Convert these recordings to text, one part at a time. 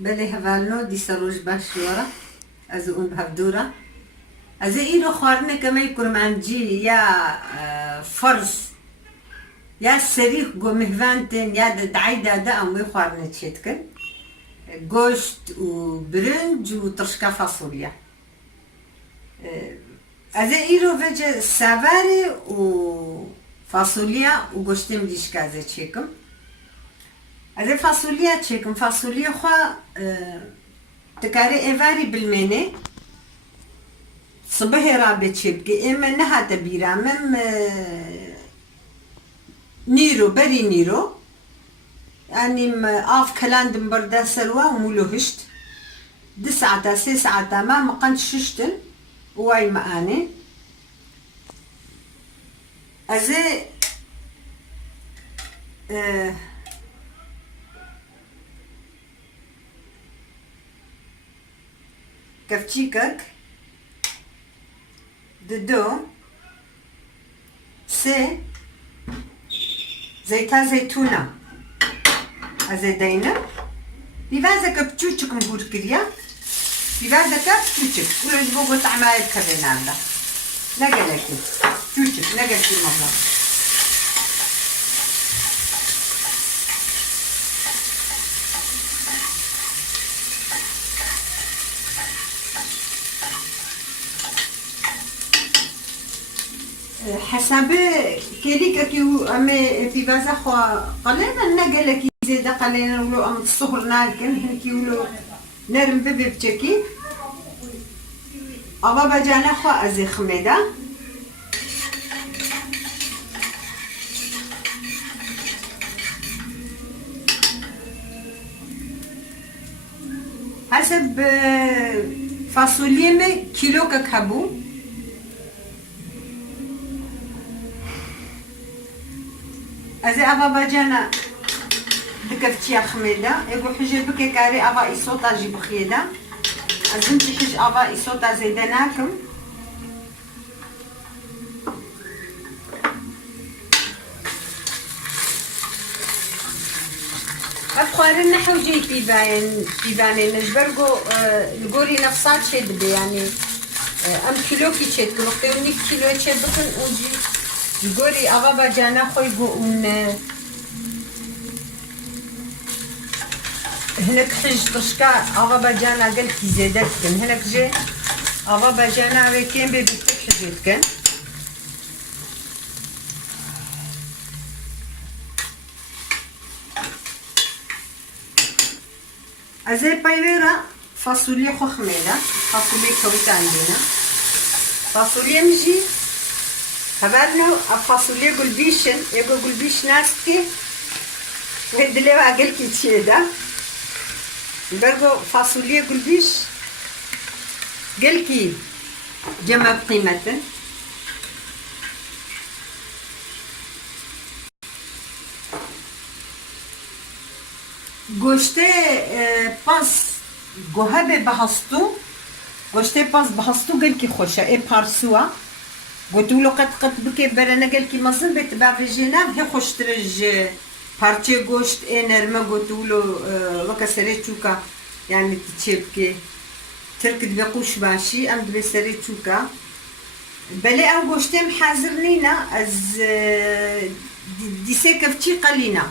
بله هفالنو دي سروج باشورا ازو اون بهبدورا از ایرو خوارنه کمی کرم انجی یا فرز یا سریح گو مهوانتن یا دعای دادا اموی خوارنه چید کن گوشت و برنج و ترشکا فاصولیا از ایرو وجه سواری و فاصولیا و گوشتم دیشکازه چیکم از فاصولیا چیکم فاصولیا خواه تکاری ایواری بالمینه صبح رابط شبكي إما إنها تبيرة مم نيرو بري نيرو يعني آف كلاندم بردا سلوى ومولو هشت 9 6 ما مقنش ششتن واي ماني أزي كفتشيكك دو سه زيتا زيتونة أزيدينا بيفازك بتشوشك مبور كريا بيفازك بتشوشك كل اللي بوغو تعمل كذا نالا نقلكي تشوشك نقلكي مرة حسب كليك كيو أمي في بازا خوا قلنا نقلك زيد قلنا ولو أم الصهر ناكن هنكي ولو نرم ببتشكي أبا بجانا خوا أزي خميدا حسب فاصوليا كيلو ككبو أزي أبا بجانا دكفتيا خميدة يقول حجي بكي كاري أبا إصوتا جي بخيدة أزنتي حج أبا إصوتا زيدناكم أبخارنا حوجي تيباني نجبرقو القوري نفسات شد بي يعني أم كيلو كي شد كنو قيوني كيلو شد بكن أوجي يقولي أبا بجانا خوي قوم هناك حج تشكا أبا بجانا قلت زيدتكن هناك جي أبا بجانا وكين ببيتك حجيتكن أزي بايويرا فاصوليا خو خميلة فاصوليا كويت عندنا فاصوليا مجي هبالنو الفاصوليا قلبيشن يقول قلبيش ناسكي وهدليو عقلكي تشيدا برضو فاصوليا قلبيش قلكي جمع بقيمة گوشته پاس گوهبه بهستو گوشته پاس بهستو قلكي خوشه ای پارسوا قلتوا له قد بكي برنا قال كي مازال بتباع في جناب هي خوش ترج بارتي غوشت انرما قلتوا له وكا سريتوكا يعني تشيبكي تركد بقوش باشي ام دبي سريتوكا بلا ام غوشتم حاضرنينا از دي سيكفتي قلينا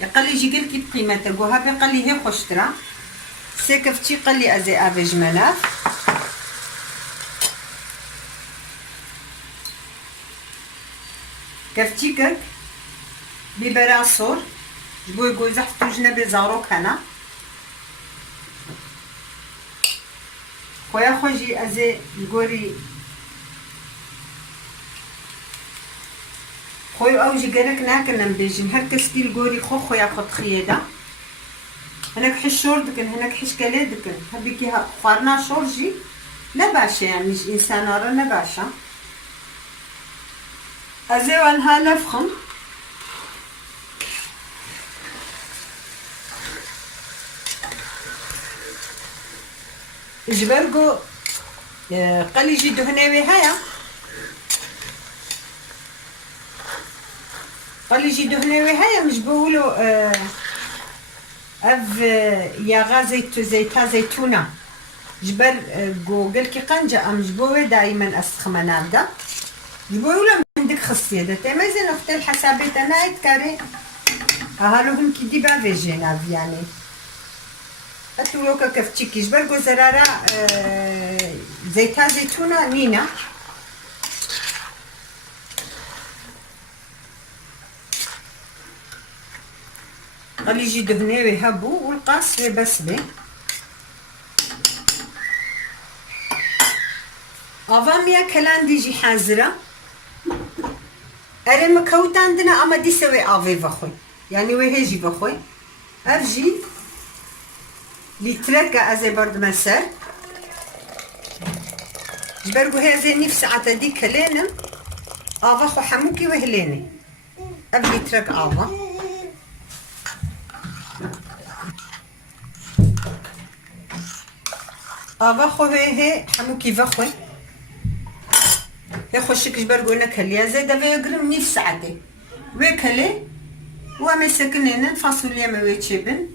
يقال لي جي قال كي بقيمته قوها قال لي هي خوش ترى سيكفتي قال لي ازي افيج مناف كفتيكك ببراسور جبوي قوي زحفتو جنبي زاروك هنا خويا خوجي ازي نقولي خويا اوجي قالك ناكل نبيجي هركس كي القوري خويا خد خياده هناك حش شوردكن هناك حش كلادكن هبيكي خارنا شورجي لا باشا يعني انسان رانا باشا أزي وانها لفخم جبرقو قال يجي دهناوي هيا قال يجي دهناوي هيا مش بقولو اف ياغا زيتا زيتونه جبر جوجل كي قنجة ام جبوه دايما اسخمنا دا جبوه لهم عندك خصية دا تمازن اخت الحسابات انا اتكاري هالوهم كي ديبا فيجينا يعني اتولوكا كفتشيكي جبر جو زرارة زيتا زيتونة نينا غالي يجي دهني ويهبو والقاس بس بي افاميا كلان ديجي حازرة اري مكوت عندنا اما دي سوي افي بخوي يعني وهيجي بخوي افجي لتركا ازي برد مسار جبرقو هذي نفس عتا دي كلانم افا خو حموكي وهليني افجي ترك افا افا خو هي حموكي بخوي يخشك جبرقو نكليا زي دابا يقرم نفس عادي ويكلي وما يسكنين فاصوليا ما ويتشبن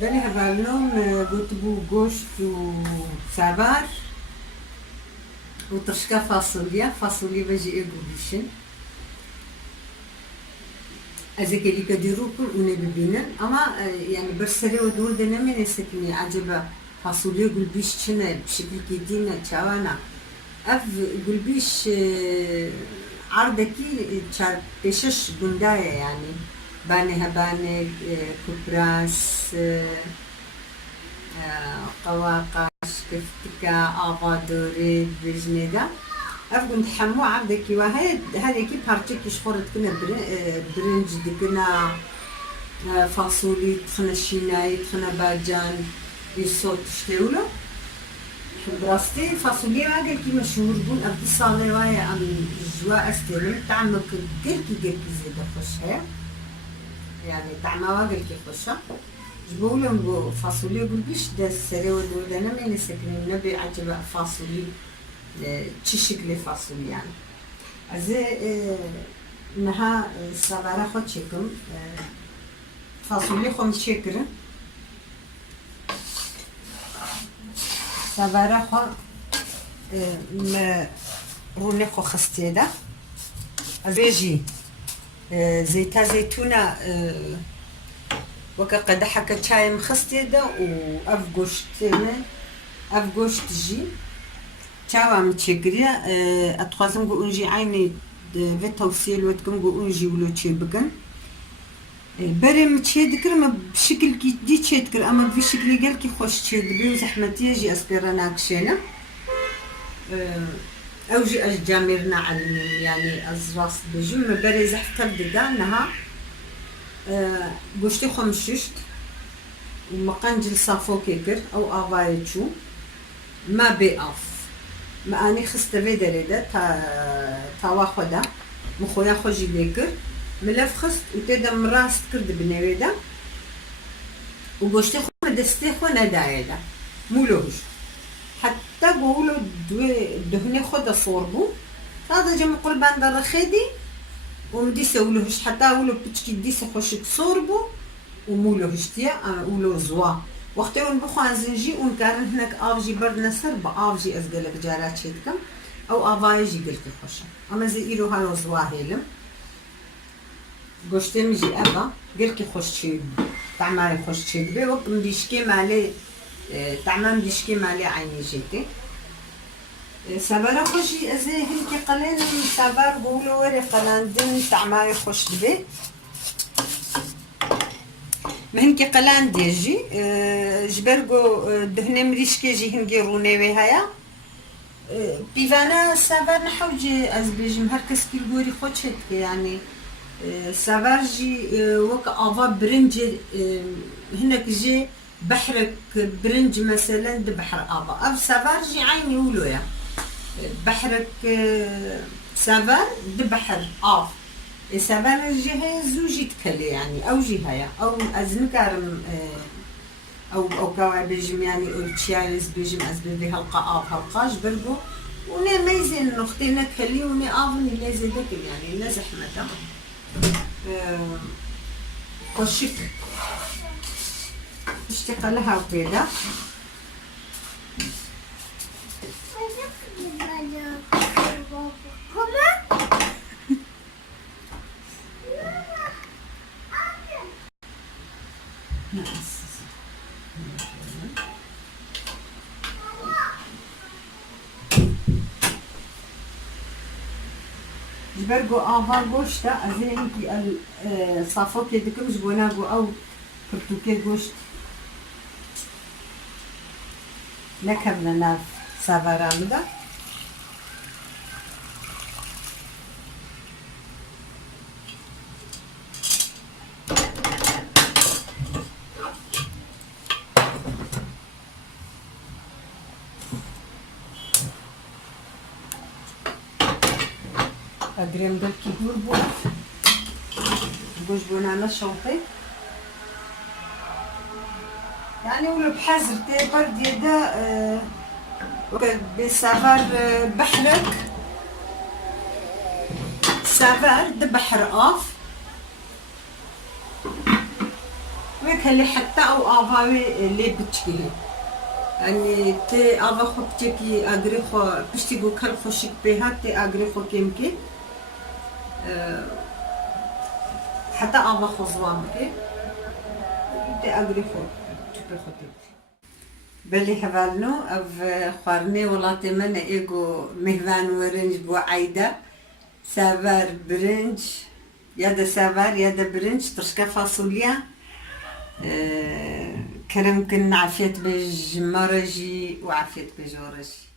بني هبالنوم قطبو قوشت وسابار وترشكا فاصوليا باجي ايقو ازاكالي كديروكم ونبي اما يعني برسلي ودور دنا من يسكني عجبه فاصوليا قلبيش شنال بشكل كيدينا تشاوانا اف قلبيش عردكي تشار بيشش قندايا يعني باني هباني كبراس قواقاش كفتكا افادوري بجنيدا اف قلت حمو عردكي وهذيكي بارتيكي شخورت كنا برنج دكنا فاصولي تخنا شيناي تخنا باجان يصوت شتيولو براستي فاصوليا قال كي مشهور بون ابدي صالي وايا ام جوا استلم تعمل قال كي زيد خوشها يعني طعمها قال كي خوشها جبولهم بو فاصوليا قول بيش دا السري ودول انا مين ساكنين نبي عجب فاصولي تشكل فاصولي يعني ازي نها صبارا خو تشكم فاصولي خو مشكره سابارا خو روني خو خستيدا بيجي زيتا زيتونة وكا قدحة كتشاي مخستيدا وأفقوشت جي تشاوا متشكريا أتخوازم قو أنجي عيني في توصيل وتكم قو أنجي ولو تشيبقن بري متشيدكر ما بشكل كي دي تشيدكر اما بشكل قال كي خوش تشيد بي وزحمتي يجي اسبيرانا كشينا او جي اجامرنا علم يعني ازراس بجم بري زحف تبدا انها بوشتي خمششت ومقنجل صافو كيكر او افايتشو ما بيقف ما اني خست في دريده تا واخدا مخويا خوجي ليكر ملف خست وتدا مراست كرد بنويدا وقشتي خو دستي خو ندايدا مولوش حتى قولوا دهني خد صوربو هذا جم قلبان در خدي ومدي سولوش حتى ولو بتشكي دي سخوشك صوربو ومولوش تيا ولو زوا وقتي ونبخو عن زنجي ونكارن هناك افجي برد نسر بافجي ازقلك جارات شيدكم او افايجي قلت خوشا اما زي ايرو هالو زوا هيلم گوشتم جی ابا گل کی خوش چید طعمه خوش چید به وقت مدیشکی مالی طعمه مدیشکی مالی عینی جیتی سبارا خوشی از هم کی قلن سبار بولو وری قلاندن طعمه خوش به مهن کی قلاند جی جبرگو دهنه مریشکی جی هم گرونه و هیا بیوانا سبار نحوجی از بیجم هر کس کی گوری خوش چید یعنی سافارجي وك افا برنج هناك جي بحرك برنج مثلا بحر افا سافارجي عيني ولويا بحرك سافار بحر اف سافارجي هي زوجي تكلي يعني او جي هيا او ازنكارم او كوا بيجم يعني او تشايز بيجم از بي هلقا اف هلقاش برقو وني ميزين نختي نكلي وني افني لازم دكل يعني نزح متى خوشك اشتغل لها وكذا. جبرجو آفا گوشتا از اینکه صافو که دکم جبونا گو او پرتوکه گوشت نکم ناف سافرام دا. أدريم دل كبير بوف بوش بنانا شوطي يعني ولو بحذر تبر ديدا بسافر بحرك سافر ده بحر آف ويك اللي حتى أو آفاوي اللي بتشكيه يعني تي آفا خو بتشكي أجري خو بشتيجو كل خوشك بها تي أجري خو كيمكي حتى آوا خوزوام بكي تي أجري خو تبي خطيب بلي حبالنو أف خوارني ولاتي من إيجو مهوان ورنج بو عايدة سافر برنج يادا سافر يادا برنج ترشكا فاصوليا كرم كن عافيت بج مرجي وعافيت بج ورجي.